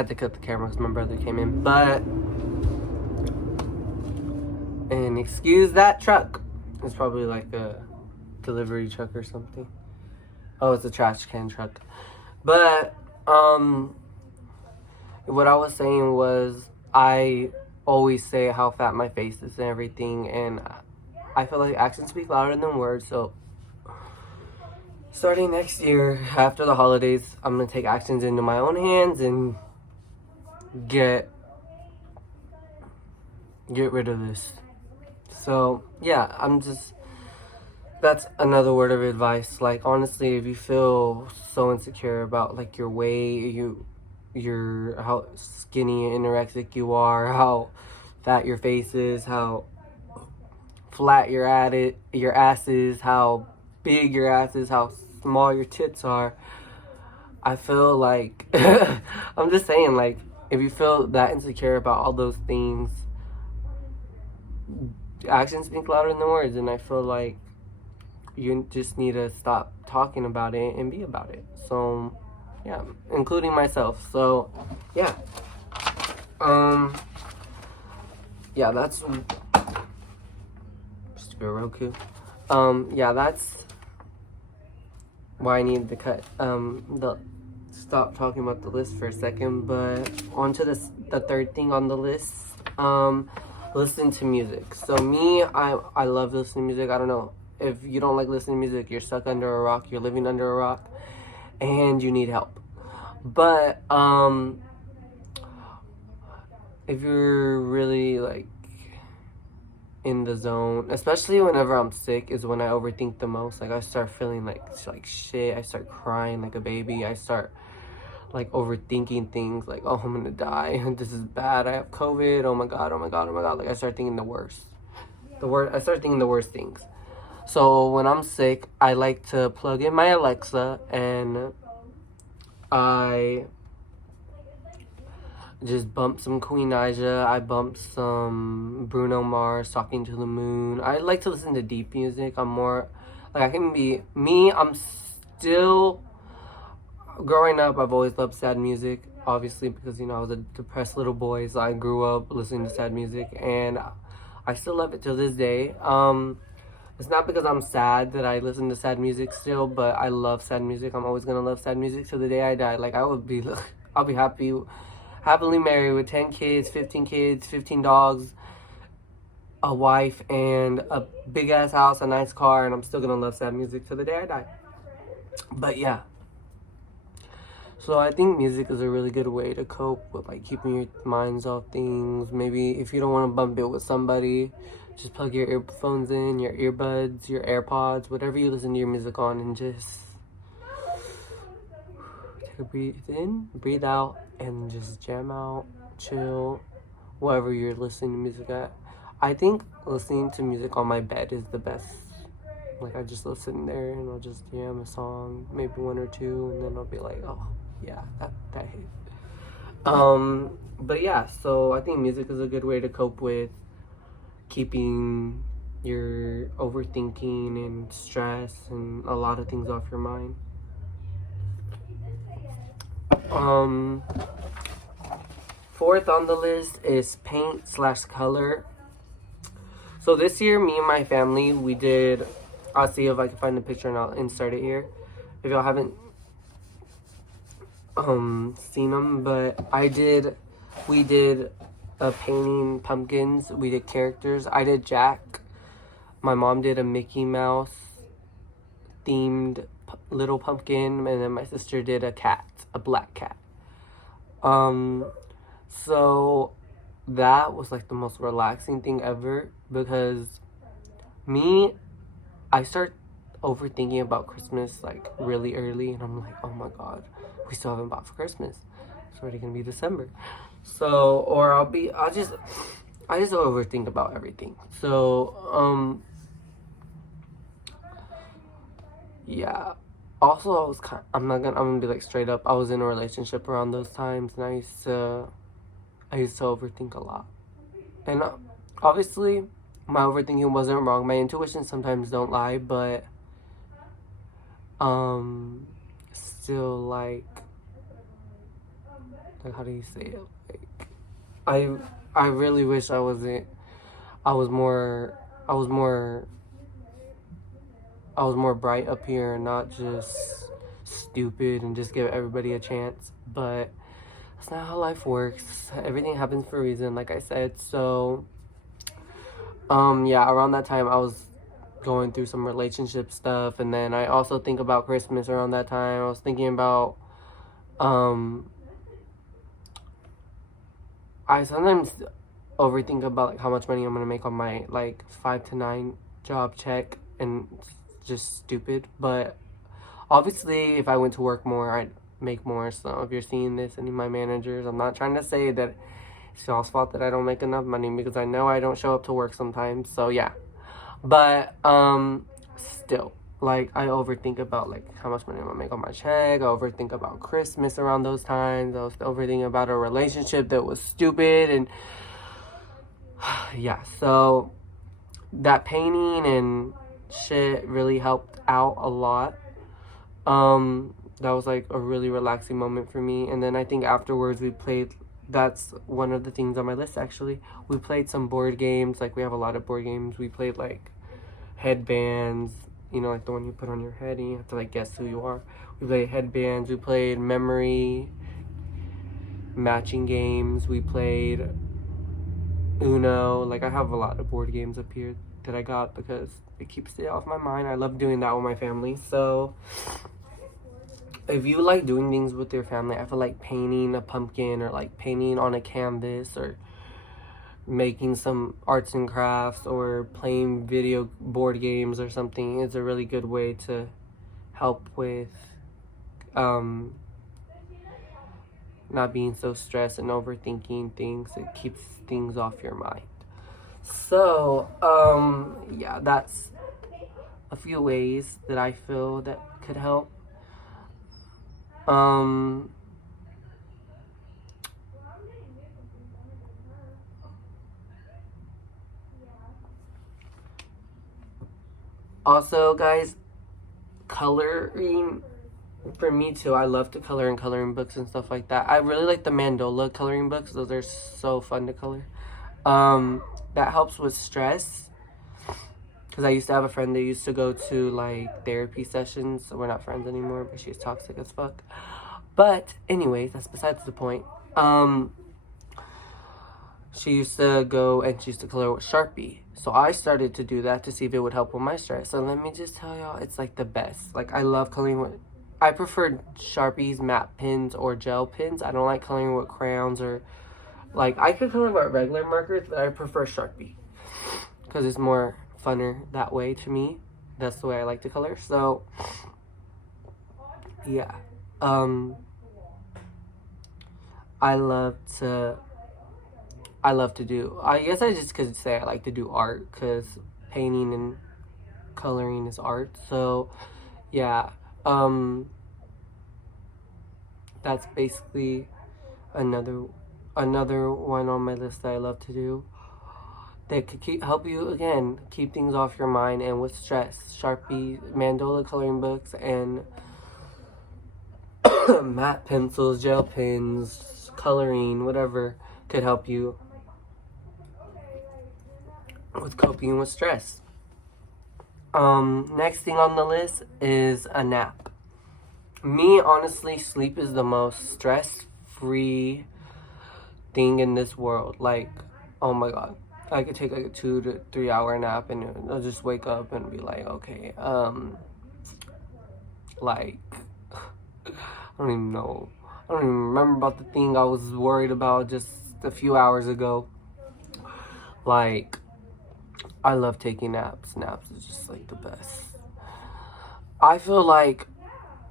had to cut the camera because my brother came in. But, and excuse that truck. It's probably like a delivery truck or something. Oh, it's a trash can truck. But, what I was saying was, I always say how fat my face is and everything, and I feel like actions speak louder than words. So starting next year, after the holidays, I'm gonna take actions into my own hands and get rid of this. So yeah, that's another word of advice. Like, honestly, if you feel so insecure about like your weight, your how skinny and anorexic you are, how fat your face is, how flat your ass is, how big your ass is, how small your tits are, I feel like I'm just saying, like, if you feel that insecure about all those things, actions speak louder than words, and I feel like you just need to stop talking about it and be about it. So yeah, including myself. So yeah, yeah, that's stupid Roku. Yeah, that's why I needed to cut stop talking about the list for a second. But on to the third thing on the list. Listen to music. So me, I love listening to music. I don't know, if you don't like listening to music, you're stuck under a rock, you're living under a rock, and you need help. But if you're really like in the zone, especially whenever I'm sick, is when I overthink the most. Like, I start feeling like shit. I start crying like a baby. I start like overthinking things, like, oh, I'm gonna die, this is bad, I have COVID, oh my god, oh my god, oh my god. Like, I start thinking the worst. I start thinking the worst things. So when I'm sick, I like to plug in my Alexa and I just bump some Queen Naija. I bump some Bruno Mars, Talking to the Moon. I like to listen to deep music. I'm more like, I can be me. I'm still growing up. I've always loved sad music, obviously, because, you know, I was a depressed little boy, so I grew up listening to sad music, and I still love it till this day. It's not because I'm sad that I listen to sad music still, but I love sad music. I'm always gonna love sad music till the day I die. Like, I'll be happily married with 10 kids, 15 dogs, a wife, and a big ass house, a nice car, and I'm still gonna love sad music till the day I die. But yeah. So I think music is a really good way to cope with, like, keeping your minds off things. Maybe if you don't want to bump it with somebody, just plug your earphones in, your earbuds, your AirPods, whatever you listen to your music on, and just take a breathe in, breathe out, and just jam out, chill, wherever you're listening to music at. I think listening to music on my bed is the best. Like, I just listen there and I'll just jam a song, maybe one or two, and then I'll be like, oh yeah, that hit. But yeah, so I think music is a good way to cope with keeping your overthinking and stress and a lot of things off your mind. Fourth on the list is paint/color. So this year, me and my family, we did, I'll see if I can find the picture and I'll insert it here if y'all haven't seen them. But we did painting pumpkins. We did characters. I did Jack. My mom did a Mickey Mouse themed little pumpkin, and then my sister did a cat, a black cat. So that was like the most relaxing thing ever, because I start overthinking about Christmas like really early, and I'm like, oh my god, we still haven't bought for Christmas. It's already gonna be December. So, or I just overthink about everything. So, yeah. Also, I'm gonna be like straight up, I was in a relationship around those times, and I used to overthink a lot. And obviously, my overthinking wasn't wrong. My intuition sometimes don't lie, but still, like, like, how do you say it? Like, I really wish I was more, I was more, I was more bright up here and not just stupid and just give everybody a chance. But that's not how life works. Everything happens for a reason, like I said. So, yeah, around that time I was going through some relationship stuff, and then I also think about Christmas around that time. I was thinking about, I sometimes overthink about like how much money I'm gonna make on my like 5 to 9 job check, and it's just stupid. But obviously, if I went to work more, I'd make more. So if you're seeing this, any of my managers, I'm not trying to say that it's y'all's fault that I don't make enough money, because I know I don't show up to work sometimes. So yeah, but still, like, I overthink about like how much money I'm gonna make on my check. I overthink about Christmas around those times. I was overthinking about a relationship that was stupid, and yeah, so that painting and shit really helped out a lot. That was like a really relaxing moment for me. And then I think afterwards we played, that's one of the things on my list actually. We played some board games. Like, we have a lot of board games. We played like headbands, you know, like the one you put on your head and you have to like guess who you are. We played headbands. We played memory, matching games. We played Uno. Like, I have a lot of board games up here that I got because it keeps it off my mind. I love doing that with my family. So if you like doing things with your family, I feel like painting a pumpkin, or like painting on a canvas, or making some arts and crafts, or playing video board games or something is a really good way to help with not being so stressed and overthinking things. It keeps things off your mind. So yeah, that's a few ways that I feel that could help. Also, guys, coloring, for me too, I love to color in coloring books and stuff like that. I really like the mandola coloring books. Those are so fun to color. That helps with stress, because I used to have a friend that used to go to like therapy sessions. So we're not friends anymore, but she's toxic as fuck. But anyways, that's besides the point. She used to go and she used to color with Sharpie. So I started to do that to see if it would help with my stress. And let me just tell y'all, it's like the best. Like, I love coloring with, I prefer Sharpies, matte pens, or gel pens. I don't like coloring with crayons, or like, I could color with regular markers, but I prefer Sharpie because it's more funner that way to me. That's the way I like to color. So yeah, I love to do, I guess I just could say I like to do art, because painting and coloring is art. So yeah, that's basically another one on my list that I love to do that could help you, again, keep things off your mind and with stress. Sharpie, mandola coloring books, and matte pencils, gel pens, coloring, whatever could help you with coping with stress. Next thing on the list is a nap. Me, honestly, sleep is the most stress-free thing in this world. Like, oh my god, I could take like a 2 to 3 hour nap and I'll just wake up and be like, okay, like, I don't even know. I don't even remember about the thing I was worried about just a few hours ago. Like, I love taking naps. Naps is just like the best. I feel like,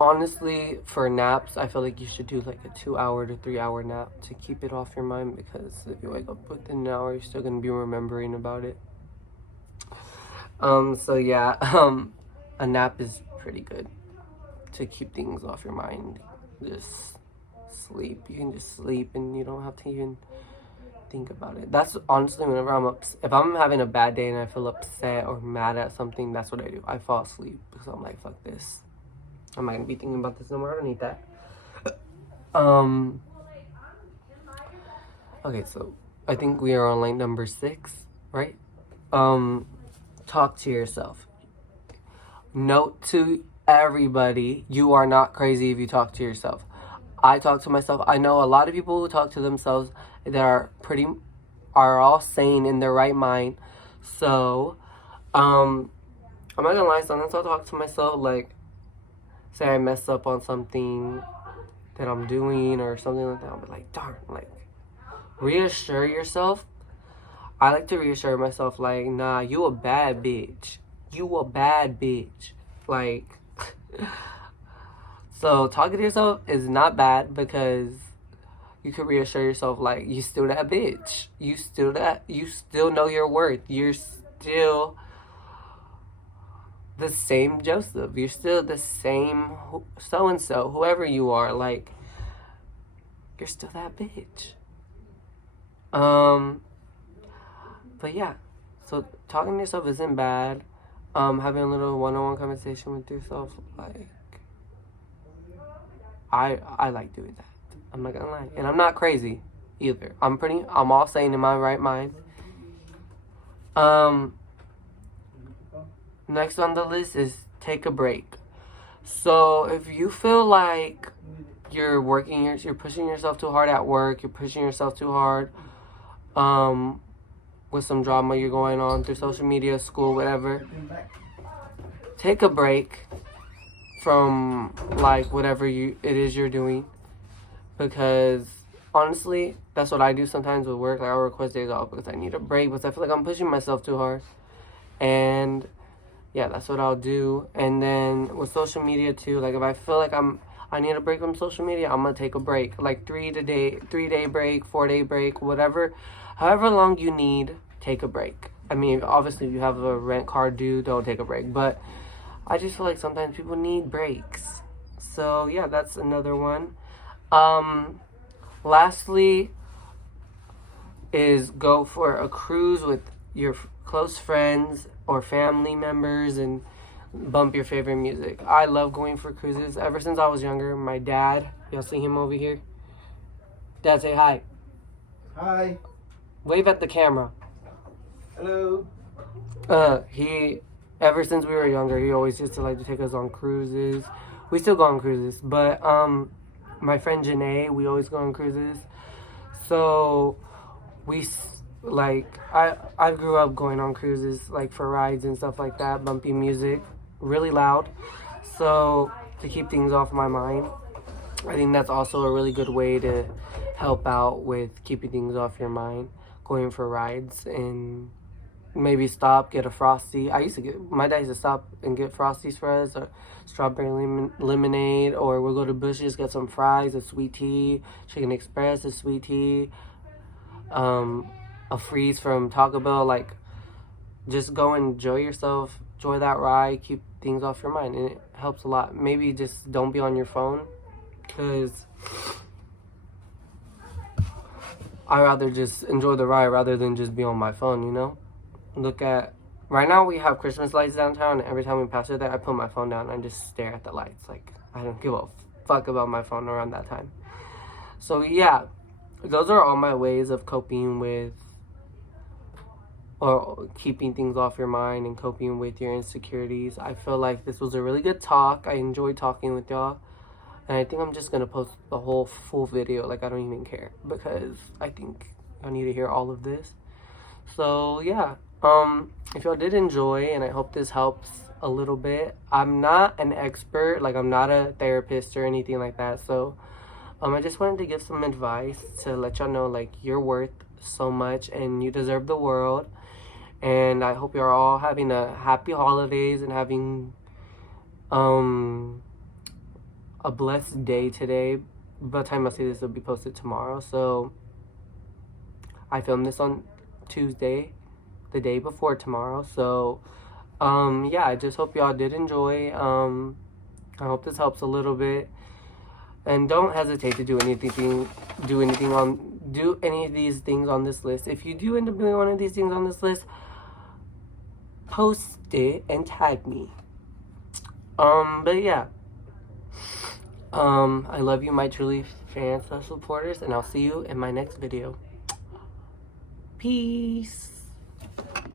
honestly, for naps, I feel like you should do like a 2 hour to 3 hour nap to keep it off your mind, because if you wake up within an hour, you're still gonna be remembering about it. So yeah, a nap is pretty good to keep things off your mind. Just sleep. You can just sleep and you don't have to even think about it. That's honestly, whenever if I'm having a bad day and I feel upset or mad at something, that's what I do. I fall asleep because I'm like, fuck this. I'm not gonna be thinking about this no more. I don't need that. Okay, so I think we are on like number 6, right? Talk to yourself. Note to everybody, you are not crazy if you talk to yourself. I talk to myself. I know a lot of people who talk to themselves that are all sane in their right mind. So, I'm not gonna lie, sometimes I'll talk to myself, like, say I mess up on something that I'm doing or something like that. I'll be like, darn, like, reassure yourself. I like to reassure myself, like, nah, you a bad bitch. You a bad bitch. Like, so talking to yourself is not bad because you can reassure yourself, like, you still that bitch. You still know your worth. You're still the same Joseph. You're still the same so-and-so, whoever you are. Like, you're still that bitch. But yeah, so talking to yourself isn't bad. Having a little one-on-one conversation with yourself, like, I like doing that. I'm not gonna lie, and I'm not crazy either. I'm all sane in my right mind. Next on the list is take a break. So if you feel like you're pushing yourself too hard at work, you're pushing yourself too hard, with some drama you're going on through social media, school, whatever, take a break from, like, whatever it is you're doing, because honestly, that's what I do sometimes with work. Like, I'll request days off because I need a break, because I feel like I'm pushing myself too hard. And yeah, that's what I'll do. And then with social media too, like, if I feel like I need a break from social media, I'm gonna take a break, like 3-day break, 4-day break, whatever, however long you need, take a break. I mean, obviously, if you have a rent car due, don't take a break. But I just feel like sometimes people need breaks. So yeah, that's another one. Lastly, is go for a cruise with your close friends or family members and bump your favorite music. I love going for cruises. Ever since I was younger, my dad, y'all see him over here? Dad, say hi. Hi. Wave at the camera. Hello. Ever since we were younger, he always used to like to take us on cruises. We still go on cruises, but my friend Janae, we always go on cruises. So I grew up going on cruises, like, for rides and stuff like that, bumpy music, really loud, so to keep things off my mind. I think that's also a really good way to help out with keeping things off your mind, going for rides, and maybe stop, get a Frosty. My dad used to stop and get Frosties for us, or strawberry lemonade, or we'll go to Bush's, get some fries, a sweet tea, Chicken Express, a sweet tea, a freeze from Taco Bell. Like, just go and enjoy yourself, enjoy that ride, keep things off your mind, and it helps a lot. Maybe just don't be on your phone, because I rather just enjoy the ride rather than just be on my phone, you know? Right now we have Christmas lights downtown, and every time we pass through that, I put my phone down and I just stare at the lights. Like, I don't give a fuck about my phone around that time. So yeah, those are all my ways of coping with, or keeping things off your mind and coping with your insecurities. I feel like this was a really good talk. I enjoyed talking with y'all. And I think I'm just gonna post the whole full video. Like, I don't even care, because I think I need to hear all of this. So yeah, if y'all did enjoy, and I hope this helps a little bit. I'm not an expert, like, I'm not a therapist or anything like that. So I just wanted to give some advice to let y'all know, like, you're worth so much and you deserve the world. And I hope you're all having a happy holidays and having a blessed day today. By the time I see this, it'll be posted tomorrow. So I filmed this on Tuesday, the day before tomorrow. So yeah, I just hope y'all did enjoy. I hope this helps a little bit. And don't hesitate to do any of these things on this list. If you do end up doing one of these things on this list, post it and tag me. But yeah. I love you, my truly fans and supporters, and I'll see you in my next video. Peace.